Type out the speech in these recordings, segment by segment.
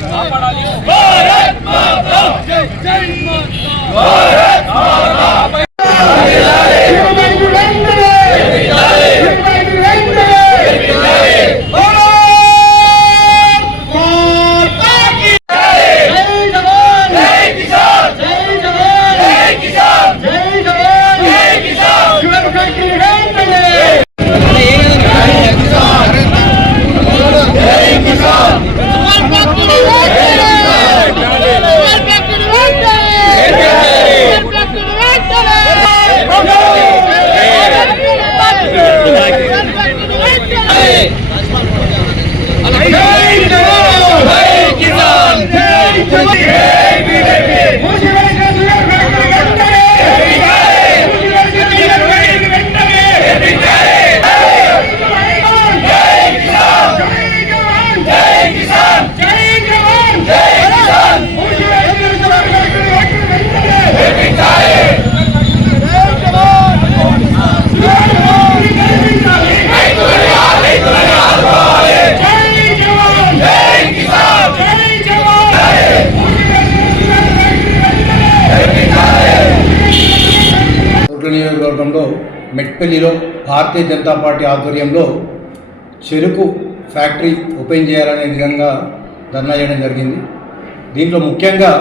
¡Vamos! మెట్పల్లిలో భారతీయ జనతా పార్టీ ఆధ్వర్యంలో చెరుకు ఫ్యాక్టరీ ఓపెన్ చేయాలనే విధంగా ధర్నా చేయడం జరిగింది. దీంట్లో ముఖ్యంగా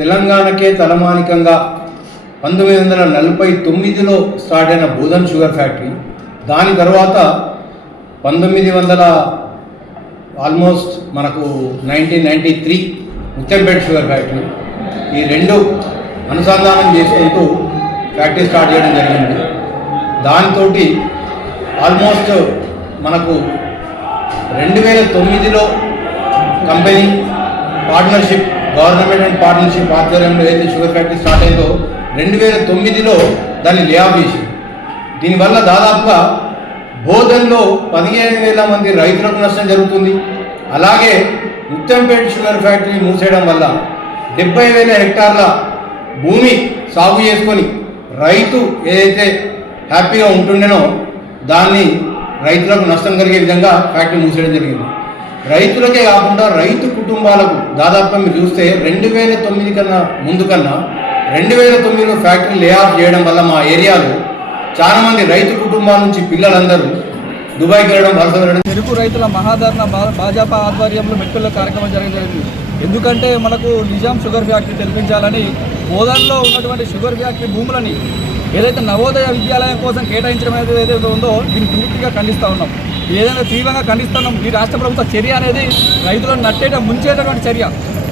తెలంగాణకే తలమానికంగా పంతొమ్మిది వందల నలభై తొమ్మిదిలో స్టార్ట్ అయిన బోధన్ షుగర్ ఫ్యాక్టరీ దాని తర్వాత పంతొమ్మిది వందల ఆల్మోస్ట్ మనకు nineteen ninety three Mutyampet sugar factory ఈ రెండు అనుసంధానం చేసుకుంటూ ఫ్యాక్టరీ స్టార్ట్ చేయడం జరిగింది. దాంతో ఆల్మోస్ట్ మనకు రెండు వేల తొమ్మిదిలో company partnership government and partnership ఆధ్వర్యంలో ఏదైతే షుగర్ ఫ్యాక్టరీ స్టార్ట్ అయిందో రెండు వేల తొమ్మిదిలో దాన్ని లే ఆఫ్ చేసింది. దీనివల్ల దాదాపుగా బోధన్లో పదిహేను వేల మంది రైతులకు నష్టం జరుగుతుంది. అలాగే ముత్తంపేట షుగర్ ఫ్యాక్టరీ మూసేయడం వల్ల డెబ్బై వేల హెక్టార్ల భూమి సాగు చేసుకొని రైతు ఏదైతే హ్యాపీగా ఉంటుండేనో దాన్ని రైతులకు నష్టం కలిగే విధంగా ఫ్యాక్టరీ మూసేయడం జరిగింది. రైతులకే కాకుండా రైతు కుటుంబాలకు దాదాపుగా మీరు చూస్తే రెండు వేల తొమ్మిది కన్నా ముందు కన్నా రెండు వేల తొమ్మిదిలో ఫ్యాక్టరీ లే ఆఫ్ చేయడం వల్ల మా ఏరియాలో చాలామంది రైతు కుటుంబాల నుంచి పిల్లలందరూ దుబాయ్కి వెళ్ళడం వలస వెళ్ళడం. చెరుకు రైతుల మహాధరణ భా- భాజపా ఆధ్వర్యంలో మెట్పల్లో కార్యక్రమం జరగడం ఎందుకంటే మనకు నిజాం షుగర్ ఫ్యాక్టరీ తెలిపించాలని బోధన్లో ఉన్నటువంటి షుగర్ ఫ్యాక్టరీ భూములని ఏదైతే నవోదయ విద్యాలయం కోసం కేటాయించడం అనేది ఏదైతే ఉందో దీన్ని పూర్తిగా ఖండిస్తూ ఉన్నాం. ఏదైనా తీవ్రంగా ఖండిస్తున్నాం ఈ రాష్ట్ర ప్రభుత్వ చర్య అనేది రైతులను నట్టేట ముంచేటటువంటి చర్య.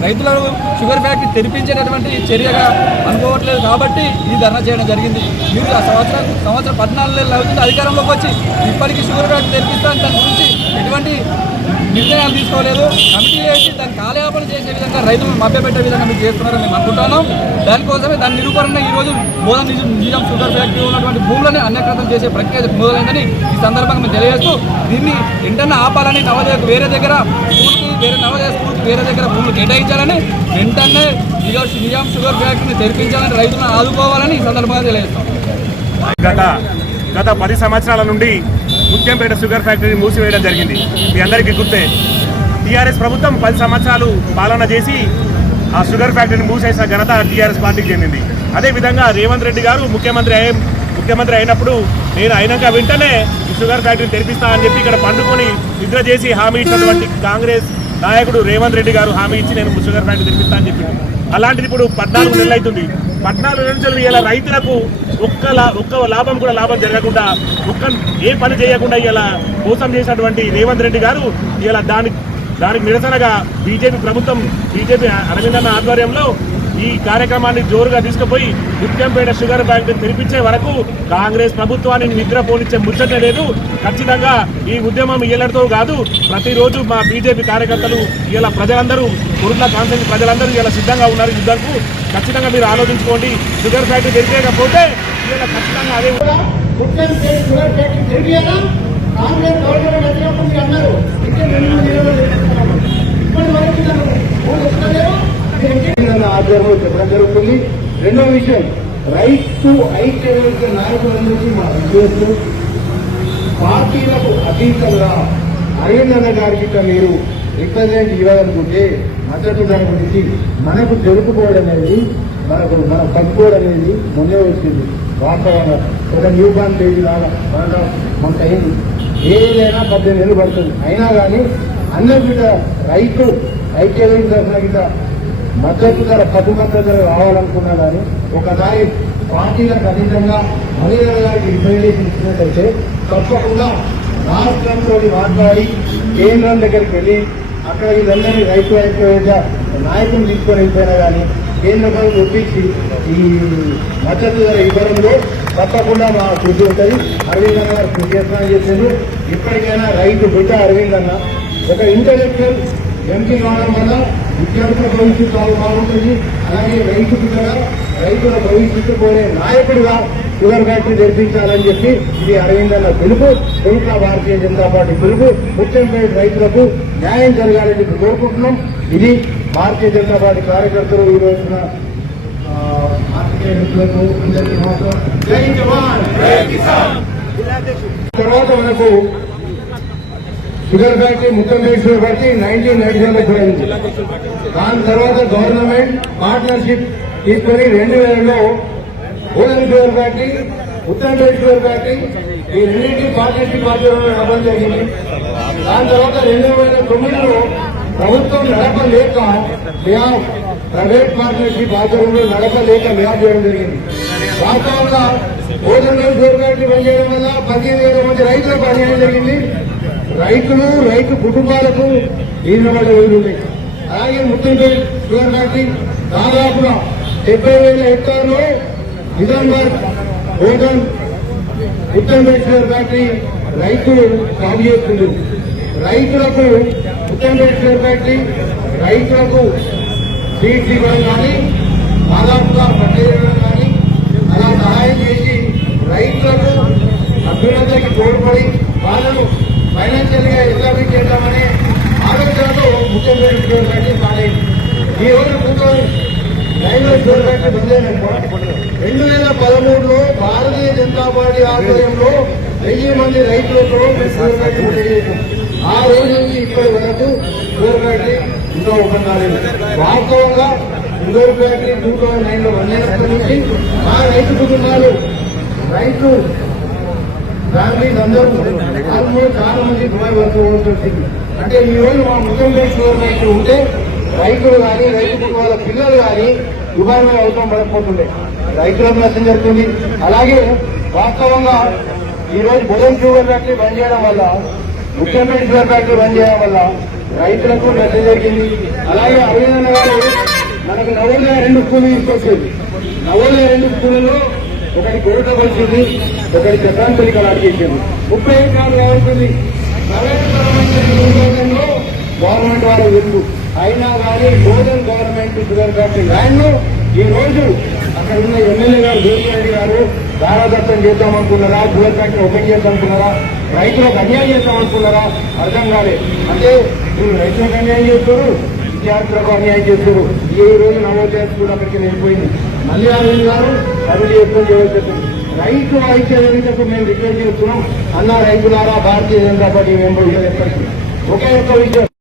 రైతులను షుగర్ ఫ్యాక్టరీ తెరిపించేటటువంటి చర్యగా అనుకోవట్లేదు కాబట్టి ఈ ధర్నా చేయడం జరిగింది. మీరు ఆ సంవత్సరం సంవత్సరం పద్నాలుగు నెలలు అవుతుంది అధికారంలోకి వచ్చి ఇప్పటికీ షుగర్ ఫ్యాక్టరీ తెరిపిస్తాను దాని గురించి ఎటువంటి నిర్ణయాలు తీసుకోలేదు. కమిటీ వేసి దాన్ని కాలయాపన చేసే విధంగా రైతులను మభ్యపెట్టే విధంగా మీరు చేస్తున్నారని మేము అనుకుంటున్నాం దానికోసమే దాని నిరూపణ ఈ రోజు నిజం నిజాం షుగర్ ఫ్యాక్టరీ ఉన్నటువంటి భూములని అన్యక్రతం చేసే ప్రక్రియ మొదలైందని ఈ సందర్భంగా మేము తెలియజేస్తూ దీన్ని వెంటనే ఆపాలని నవోదయకు వేరే దగ్గర స్కూల్కి వేరే నవోదయ స్కూల్కి వేరే దగ్గర భూములు కేటాయించాలని వెంటనే నిజాం నిజాం షుగర్ ఫ్యాక్టరీని తెరిపించాలని రైతులను ఆదుకోవాలని ఈ సందర్భంగా తెలియజేస్తాం. గత గత పది సంవత్సరాల నుండి ముత్యంపేట షుగర్ ఫ్యాక్టరీ మూసివేయడం జరిగింది. మీ అందరికీ గుర్తే టీఆర్ఎస్ ప్రభుత్వం పది సంవత్సరాలు పాలన చేసి ఆ షుగర్ ఫ్యాక్టరీని మూసేసిన ఘనత టీఆర్ఎస్ పార్టీకి చెందింది. అదేవిధంగా రేవంత్ రెడ్డి గారు ముఖ్యమంత్రి అయ్యే ముఖ్యమంత్రి అయినప్పుడు నేను అయినాక వెంటనే ఈ షుగర్ ఫ్యాక్టరీని తెరిపిస్తా అని చెప్పి ఇక్కడ పండుకొని నిద్ర చేసి హామీ ఇచ్చినటువంటి కాంగ్రెస్ నాయకుడు రేవంత్ రెడ్డి గారు హామీ ఇచ్చి నేను షుగర్ ఫ్యాక్టరీ తెరిపిస్తా అని చెప్పిండు. అలాంటిది ఇప్పుడు పద్నాలుగు నెలలు అవుతుంది. పద్నాలుగు నెలలు ఇలా రైతులకు ఒక్క లా ఒక్క లాభం కూడా లాభం జరగకుండా ఒక్క ఏ పని చేయకుండా ఇలా మోసం చేసినటువంటి రేవంత్ రెడ్డి గారు ఇలా దానికి దానికి నిరసనగా బీజేపీ ప్రభుత్వం బీజేపీ అరవిందన్న ఆధ్వర్యంలో ఈ కార్యక్రమాన్ని జోరుగా తీసుకుపోయి ముత్యంపేట షుగర్ ఫ్యాక్టరీ తెరిపించే వరకు కాంగ్రెస్ ప్రభుత్వాన్ని నిద్ర పోనిచ్చే ముచ్చట లేదు. ఖచ్చితంగా ఈ ఉద్యమం ఇయ్యలతో కాదు ప్రతిరోజు మా బీజేపీ కార్యకర్తలు ఇలా ప్రజలందరూ కురుల కాన్సెన్స్ ప్రజలందరూ ఇలా సిద్ధంగా ఉన్నారు యుద్ధానికి ఖచ్చితంగా మీరు ఆలోచించుకోండి షుగర్ ఫ్యాక్టరీ తెరిచేయకపోతే ఇలా ఖచ్చితంగా అదే ముఖ్యం చేసి షుగర్ ఫ్యాక్టరీ తిరిగియాలా కాంగ్రెస్ గవర్నమెంట్ వచ్చినప్పుడు మీరు అన్నారు. ఇంకా ఇప్పటి వరకు ఆధ్వర్యంలో చెప్పడం జరుగుతుంది. రెండో విషయం రైట్ టు ఐక్య నాయకులందరికీ మా విద్యార్థులు పార్టీలకు అతీతంగా అరవింద్ అన్న గారికి మీరు రిప్రజెంట్ ఇవ్వాలనుకుంటే మద్దతు ధర గురించి మనకు తెలుపుకోవడం అనేది మనకు మనం పట్టుకోవడం అనేది ముందే వచ్చింది. వాస్తవంగా ఒక న్యూ బాన్ పేజీ లాగా మనకు మనకు అయింది. ఏదైనా పద్దెనిమిది ఏళ్ళు పడుతుంది. అయినా కానీ అందరి బిడ్డ రైతు ఐక్యవేదిక తరఫున గిట్ట మద్దతు ధర పది మద్దతు ధర రావాలనుకున్నా కానీ ఒకసారి పార్టీలకు అతీతంగా మహిళల గారికి రిప్రజెంటేషన్ ఇచ్చినట్లయితే తప్పకుండా రాష్ట్రంతో మాట్లాడి కేంద్రం దగ్గరికి వెళ్ళి అక్కడ వీళ్ళందరినీ రైతు ఐక్యవేద నాయకులు తీసుకొని వెళ్ళిపోయినా కానీ కేంద్ర ప్రభుత్వం ఒప్పించి ఈ మద్దతు ధర ఇవ్వడంలో తప్పకుండా మా కృషి ఉంటుంది. అరవింద్ అన్న గారు కృషి చేస్తానని చెప్పారు. ఇప్పటికైనా రైతు బిడ్డ అరవింద్ అన్న ఒక ఇంటలెక్చువల్ ఎంపీ కావడం వల్ల విద్యార్థుల భవిష్యత్తు చాలా బాగుంటుంది. అలాగే రైతు బిడ్డగా రైతుల భవిష్యత్తు పోయే నాయకుడిగా షుగర్ ఫ్యాక్టరీ జరిపించాలని చెప్పి ఇది అరవింద్ అన్న పిలుపు ప్రభుత్వ భారతీయ జనతా పార్టీ పిలుపు ముఖ్యంపేట రైతులకు న్యాయం జరగాలని చెప్పి కోరుకుంటున్నాం. ఇది భారతీయ జనతా పార్టీ కార్యకర్తలు ఈ రోజున తర్వాత మనకు షుగర్ ఫ్యాక్టరీ ముఖ్యమంత్రి షుగర్ ఫ్యాక్టరీ నైన్టీన్ నైన్టీ సెవెన్లో చూడండి దాని తర్వాత గవర్నమెంట్ పార్ట్నర్షిప్ తీసుకొని రెండు వేలలో ఓడన్ sugar factory Uttar Pradesh sugar factory ఈ రెండింటి పార్ట్నర్షిప్ ఆధ్వర్యంలో నడపడం జరిగింది దాని తర్వాత రెండు వేల తొమ్మిదిలో ప్రభుత్వం నడపలేక మ్యాప్ ప్రైవేట్ పార్ట్నర్షిప్ ఆధ్వర్యంలో నడపలేక మ్యాప్ చేయడం జరిగింది వాస్తవంగా ఓడన్ షుగర్ ఫ్యాక్టరీ పనిచేయడం వల్ల పదిహేను వేల మంది రైతులకు పనిచేయడం జరిగింది రైతులు రైతు కుటుంబాలకు ఈనబడ్డ రోజులు అలాగే ముత్తంపేట షుగర్ ఫ్యాక్టరీ దాదాపుగా డెబ్బై వేల హెక్టార్లు నిజామాబాద్ ఓటన్ ముత్తంపేట షుగర్ ఫ్యాక్టరీ రైతులు సాగు చేస్తుంది రైతులకు ముత్తంపేట షుగర్ ఫ్యాక్టరీ రైతులకు సీట్స్ ఇవ్వడం కానీ దాదాపుగా పట్టేయడం కానీ అలా సహాయం చేసి రైతులకు అభ్యున్నతికి తోడ్పడి వాళ్ళను ఫైనాన్షియల్గా ఎస్టాబ్లిష్ చేద్దామని ఆలోచనతో ముఖ్యమైన షుగర్ ఫ్యాక్టరీ మానేది ఈ రోజు కూర్చొని రైల్వే షుగర్ ఫ్యాక్టరీ రెండు వేల పదమూడులో భారతీయ జనతా పార్టీ ఆధ్వర్యంలో వెయ్యి మంది రైతులతో షుగర్ ఫ్యాక్టరీ ఆ రోజు నుంచి ఇప్పటి వరకు షుగర్ ఫ్యాక్టరీ ఇంకా ఓపెన్ కాలేదు. వాస్తవంగా షుగర్ ఫ్యాక్టరీ టూ థౌసండ్ నైన్లో బందైనప్పటి నుంచి ఆ రైతు కుటుంబాలు రైతు ఫ్యామిలీస్ అందరూ ఆల్మోస్ట్ చాలా మంది దుబాయ్ వర్క్ వచ్చింది. అంటే ఈ రోజు మా ముస్లిం గవర్నమెంట్ ఉంటే రైతులు కానీ రైతు కుటుంబాల పిల్లలు కానీ దుబాయ్ మీద అవసరం పడకపోతుండే. రైతులకు నష్టం జరుగుతుంది అలాగే వాస్తవంగా ఈ రోజు బుధన్ షుగర్ ఫ్యాక్టరీ బంద్ చేయడం వల్ల ముఖ్యమైన షుగర్ ఫ్యాక్టరీ బంద్ చేయడం వల్ల రైతులకు నష్టం జరిగింది. అలాగే అభినందన గారు మనకు నవోదయ రెండు స్కూల్ తీసుకొచ్చింది. నవోదయ రెండు స్కూళ్ళలో ఒకటి గొడవ పరిస్థితి ఒకటి చక్రాంతరి కళ చేసింది. ముప్పై ఎకరాలు కావాల్సింది. ప్రైవేట్ గవర్నమెంట్ వారు తెలుసు అయినా కానీ golden government sugar factory land ఈ రోజు అక్కడ ఉన్న ఎమ్మెల్యే గారు జోగిరెడ్డి గారు దారాదత్తం చేద్దామనుకున్నారా షుగర్ ఫ్యాక్టరీ ఓపెన్ చేద్దామనుకున్నారా రైతులకు అన్యాయం చేద్దామనుకున్నారా అర్థం కాలే అంటే మీరు రైతులకు అన్యాయం చేస్తారు విద్యార్థులకు అన్యాయం చేస్తారు. ఈ రోజు నమోదు స్కూల్ అక్కడికి వెళ్ళిపోయింది. మళ్ళీ గారు అభివృద్ధి ఎక్కువ చేయవలసి రైతు ఐక్యతకు మేము రిక్వెస్ట్ చేస్తున్నాం. అన్న రైతులారా భారతీయ జనతా పార్టీ మెంబర్ ఒకే ఒక్క విషయం.